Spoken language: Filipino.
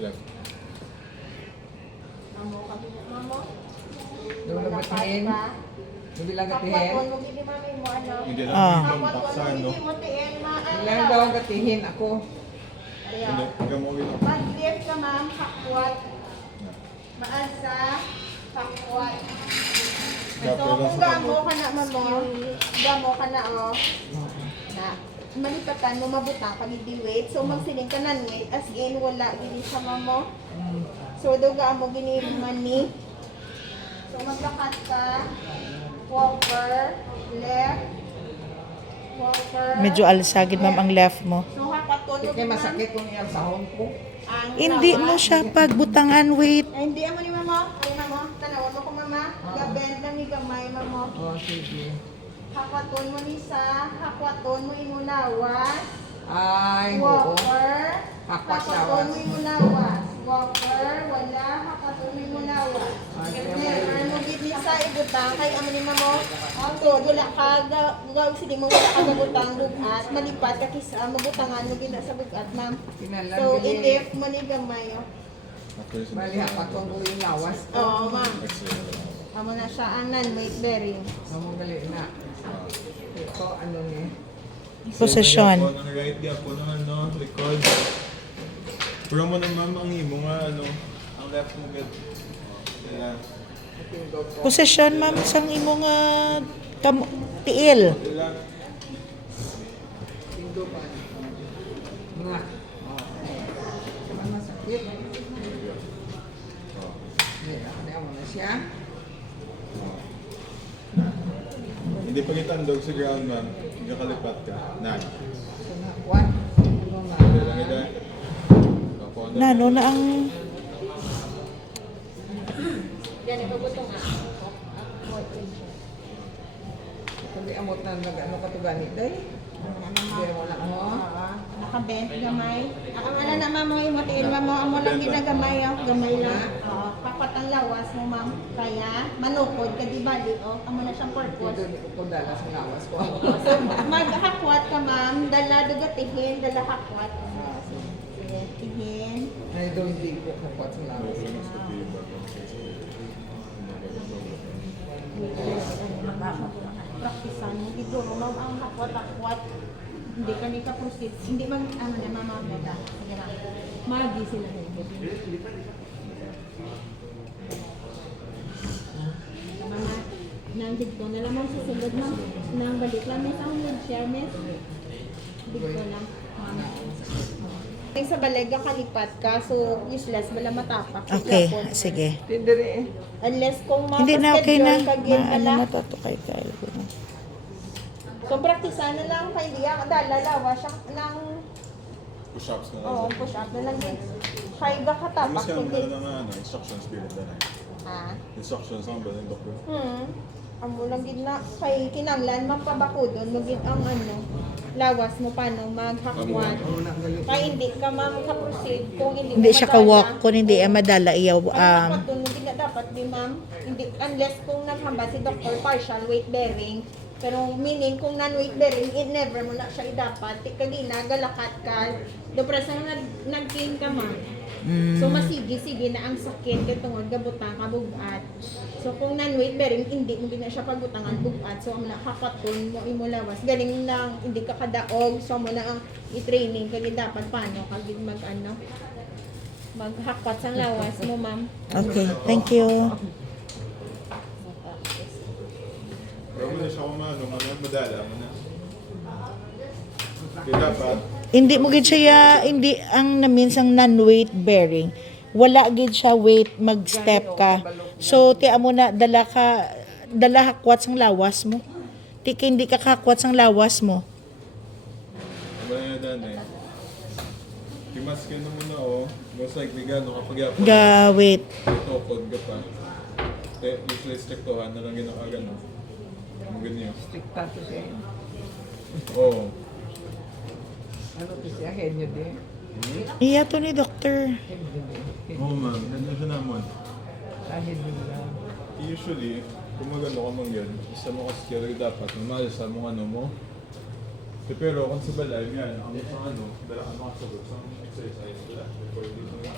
Left. Amo kami mamo. Doon nagatihin. Hindi lang Kapwa gatihin. ko mo gini mami mo ano. Hindi lang Ah. yung Kapwa contact ko sa mo ano. gini mo tiin ma. Ilan daw ang gatihin ako. Hindi, Ayaw. gamuhin lang. Mag-lift ka ma'am, hakwat. Maasa, hakwat. So Dapat lang kung sa gamo ka na mamo, gamo ka na oh. Na malipatan mo mabutang pag hindi weight. So magsiling ka na weight as in wala gini sa mamo. So duga mo gini money. So maglakad ka. Walker, left. Walker. Medyo alsagid ma'am ang left mo. So hapaton mo Kaya masakit kung iyang sahon ko. ang Hindi mo lawas. siya pagbutangan, wait. Ay, hindi mo ni mama. Ay, mama. Tanawan mo ko, mama. Gabend lang ni gamay, mama. Oh, sige. Hakwaton mo ni sa. Hakwaton mo imunawas. Ay, oo. Walker. Hakwat Hakwaton lawas. mo imunawas. Walker. Wala. Hakwaton mo imunawas. Ay, Never mo gid ni sa ibutang. Kay amo ni mama. So, wala ka. Gawag sili mo wala ka gabutang bugat. Malipat ka kisa. Mabutangan mo gina sa bugat, ma'am. Kinalan So, gali. i-lift mo ni gamay, oh. After sa Bali hapat ko yung lawas ko. Oo, ma'am. Exhale. Amo na siya ang non-weight bearing. Amo gali na. Ito ano ni? Posisyon. Ang right gapon ng ano, likod. Pura mo naman ang imo nga ano, ang left mo good. Kaya, Tingog ko. Posisyon ma'am sang imong tiil. ilang Tingog pa. Nga. Sama masakit. Hindi, ako na siya. hindi pa kita andog sa ground, ma'am. Hindi kalipat ka. Nag. So, na, what? Ano nga? Hindi lang ito. Nano na ang Yan, ipabuto nga. Kundi amot na nag-ano ka to ganit ay. Hindi mo na mo. Nakabent, gamay. Ang ano na ma'am, mga imutiin mo, amo lang ginagamay, oh. Gamay lang. Oo, kapat ang lawas mo, ma'am. Kaya, manukod ka, di bali, oh. Amo na siyang Ito purpose. ni ko dala sa lawas ko. So, maghakwat ka, ma'am. Dala, dugatihin, dala hakwat. Sige, tihin. Ay, doon di ko kapot sa lawas. Praktisan mo, giduro, ma'am, ang hakwat-hakwat. Hindi ka ni ka-proceed. Hindi man, ano na, mamamita. Sige, ma'am. Magi sila na Mama, nang dito na lang, ma'am, susunod, ma'am. Nang balik lang, miss, ang share, miss. Dito lang, ma'am. Ay, sa balega kalipat ka, so useless, wala matapak. okay, Yapon. sige. Tindiri eh. Unless kung Hindi na okay na. kagyan Ano pala. na to kay Kyle. So, praktisan na lang kay Lia. Dala siya ng Push-ups na lang. oh, push up na lang din. Kay ga katapak. Mas ka naman Hindi. na ng ano, instructions bilang na Ah. Instructions ang ba ng doktor? Amo lang gid na kay kinanglan magpabakudon mo gid ang ano lawas mo paano maghakwat. Una gali. Kay hindi ka makaproceed kung hindi Hindi mo siya madala. ka-walk kung hindi madala iyaw. Ang hakwat doon hindi na dapat di ma'am. Hindi unless kung naghamba si doctor partial weight bearing. Pero meaning kung non-weight bearing, it never mo na siya idapat. Kagina, galakat ka. Depresa na nag-gain ka ma'am. So masigi-sige na ang sakit kay tungod gabutang ka bugat. So kung non-weight bearing hindi mo din na siya pagbutangan bugat. So ang nakapaton mo imo lawas. Galing lang hindi ka kadaog. So mo na ang i-training kagi dapat paano kagi mag-ano maghakpat sang lawas mo ma'am. Okay, thank you. Pero mo na siya kung ano, madala mo na. Kaya dapat, Hindi mo gid siya hindi ang naminsang non-weight bearing. Wala gid siya weight mag-step ka. So ti amo na dala hakwat sang lawas mo. Ti kay hindi ka kakwat sang lawas mo. ano na yan eh. Kimas ka na muna oh. Most likely gano'n kapag yapon. Ga weight. Itokod ka pa. Usually strictohan na lang yun ang gano'n. Ang ganyan. Strikta to siya. Oo. Ano to siya? Henyo din. Iya to ni doctor. Oo ma'am, nandun siya naman. Kahit nila. Usually, kung magano ka man yun, isa mo kasi kaya dapat, mamayos sa mong ano mo, Pero kung sa balay, yan, ang ano, dala ka mga sagot sa exercise, wala. Before dito nga.